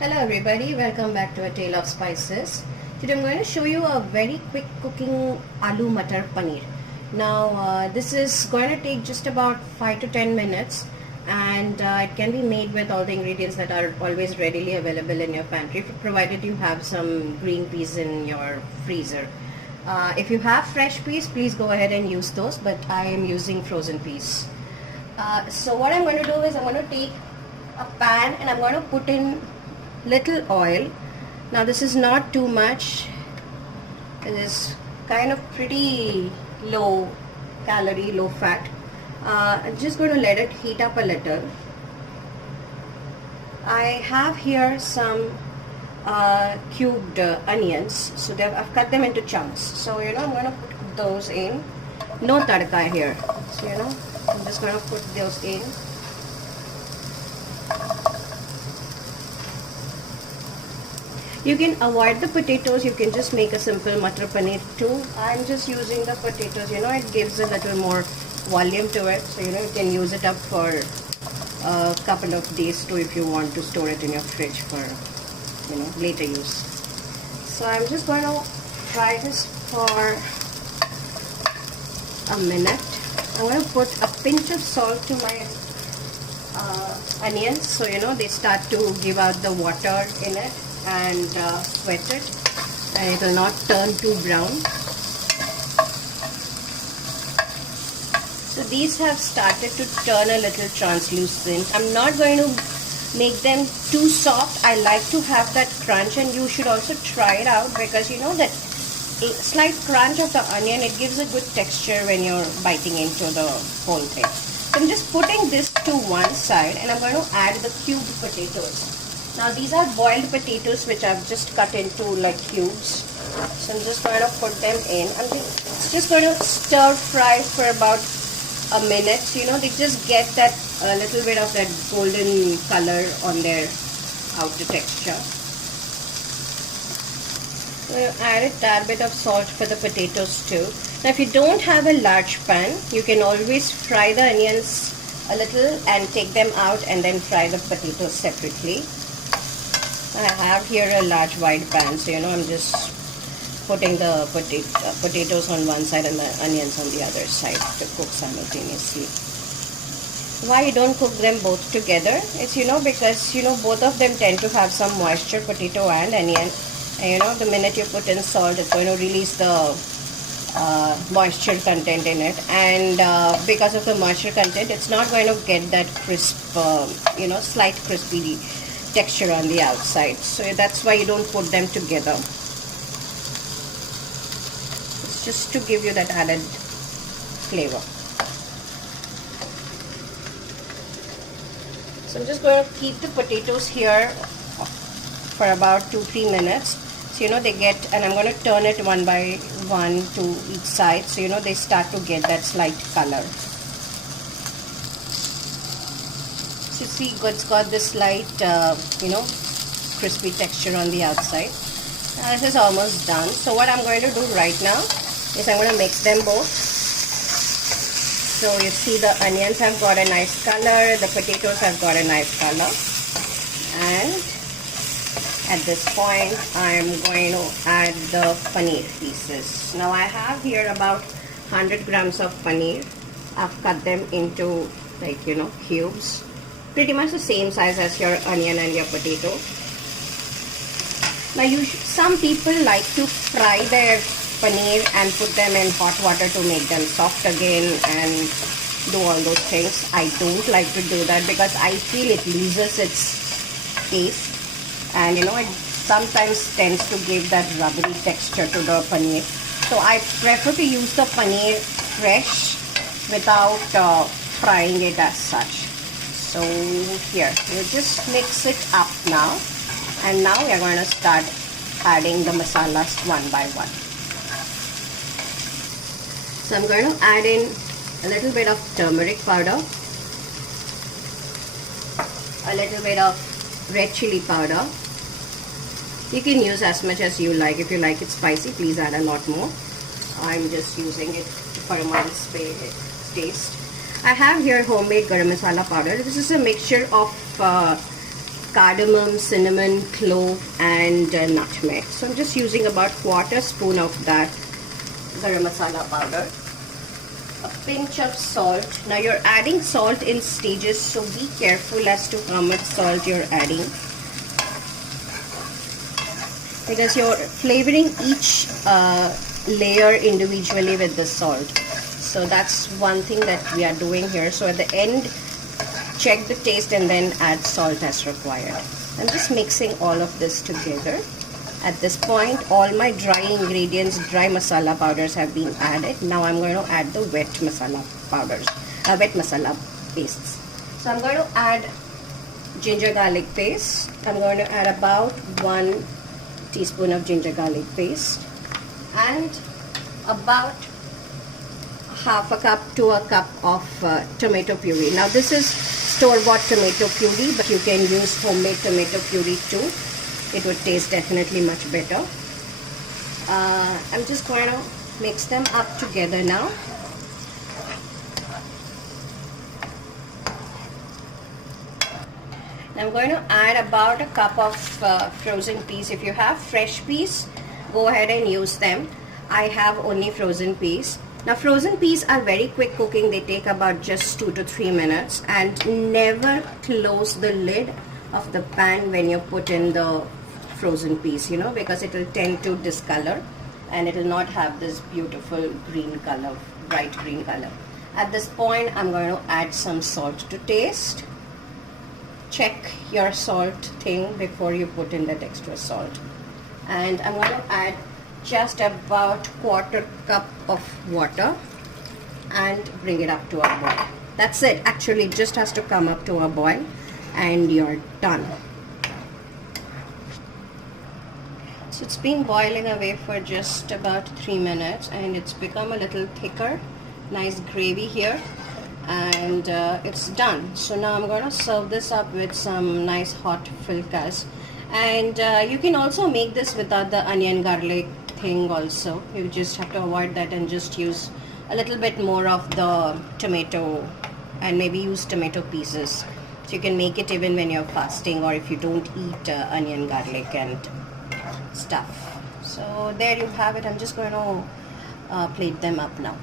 Hello everybody, welcome back to A Tale of Spices. Today I'm going to show you a very quick cooking aloo matar paneer. Now this is going to take just about 5 to 10 minutes and it can be made with all the ingredients that are always readily available in your pantry, provided you have some green peas in your freezer. If you have fresh peas, please go ahead and use those, but I am using frozen peas. So what I'm going to do is I'm going to take a pan and I'm going to put in little oil. Now this is not too much. It is kind of pretty low calorie, low fat. I'm just going to let it heat up a little. I have here some cubed onions, so I've cut them into chunks. So I'm going to put those in. No tadka here, so I'm just going to put those in. You can avoid the potatoes, you can just make a simple matar paneer too. I'm just using the potatoes, it gives a little more volume to it. So, you can use it up for a couple of days too if you want to store it in your fridge for, later use. So I'm just going to fry this for a minute. I'm going to put a pinch of salt to my onions, so they start to give out the water in it and sweat it, and it will not turn too brown. So these have started to turn a little translucent. I'm not going to make them too soft. I like to have that crunch, and you should also try it out, because that slight crunch of the onion, it gives a good texture when you're biting into the whole thing. So I'm just putting this to one side and I'm going to add the cubed potatoes. Now these are boiled potatoes which I've just cut into like cubes. So I'm just going to put them in. I'm just going to stir fry for about a minute. So they just get that a little bit of that golden color on their outer texture. I'm going to add a tad bit of salt for the potatoes too. Now if you don't have a large pan, you can always fry the onions a little and take them out and then fry the potatoes separately. I have here a large wide pan, so I'm just putting the potatoes on one side and the onions on the other side to cook simultaneously. Why you don't cook them both together? It's because both of them tend to have some moisture, potato and onion. And the minute you put in salt, it's going to release the moisture content in it, and because of the moisture content, it's not going to get that crisp, slight crispy texture on the outside. So that's why you don't put them together. It's just to give you that added flavor. So I'm just going to keep the potatoes here for about 2-3 minutes. So they get, and I'm going to turn it one by one to each side, so they start to get that slight color. So see, it's got this slight crispy texture on the outside. This is almost done. So what I'm going to do right now is I'm going to mix them both. So you see the onions have got a nice color, the potatoes have got a nice color, and at this point, I'm going to add the paneer pieces. Now I have here about 100 grams of paneer. I've cut them into cubes. Pretty much the same size as your onion and your potato. Now some people like to fry their paneer and put them in hot water to make them soft again and do all those things. I don't like to do that because I feel it loses its taste. And it sometimes tends to give that rubbery texture to the paneer. So I prefer to use the paneer fresh without frying it as such. So here, you just mix it up now. And now we are going to start adding the masalas one by one. So I'm going to add in a little bit of turmeric powder, a little bit of red chili powder. You can use as much as you like. If you like it spicy, please add a lot more. I'm just using it for a mild taste. I have here homemade garam masala powder. This is a mixture of cardamom, cinnamon, clove and nutmeg. So I'm just using about 1/4 spoon of that garam masala powder. A pinch of salt. Now you're adding salt in stages, so be careful as to how much salt you're adding, because you're flavoring each layer individually with the salt. So that's one thing that we are doing here. So at the end, check the taste and then add salt as required. I'm just mixing all of this together. At this point, all my dry ingredients, dry masala powders have been added. Now I'm going to add the wet masala powders, wet masala pastes. So I'm going to add ginger garlic paste. I'm going to add about 1 teaspoon of ginger garlic paste and about 1/2 cup to a cup of tomato puree. Now this is store-bought tomato puree, but you can use homemade tomato puree too. It would taste definitely much better. I'm just going to mix them up together now. I'm going to add about a cup of frozen peas. If you have fresh peas, go ahead and use them. I have only frozen peas. Now frozen peas are very quick cooking. They take about just 2 to 3 minutes. And never close the lid of the pan when you put in the frozen peas, you know, because it will tend to discolor and it will not have this beautiful green color, bright green color. At this point, I'm going to add some salt to taste. Check your salt thing before you put in that extra salt. And I'm going to add just about 1/4 cup of water and bring it up to a boil. That's it. Actually, it just has to come up to a boil and you're done. So it's been boiling away for just about 3 minutes and it's become a little thicker. Nice gravy here, and it's done. So now I'm going to serve this up with some nice hot filkas. And you can also make this without the onion garlic thing also. You just have to avoid that and just use a little bit more of the tomato and maybe use tomato pieces. So you can make it even when you're fasting or if you don't eat onion, garlic and stuff. So there you have it. I'm just going to plate them up now.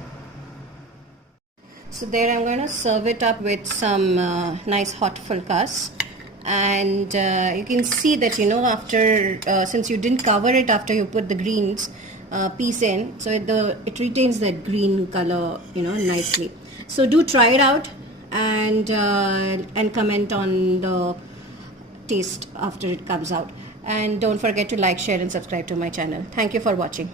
So there I'm going to serve it up with some nice hot fulkas. And you can see that, you know, after since you didn't cover it after you put the greens piece in, so it retains that green color, you know, nicely. So do try it out and comment on the taste after it comes out. And don't forget to like, share and subscribe to my channel. Thank you for watching.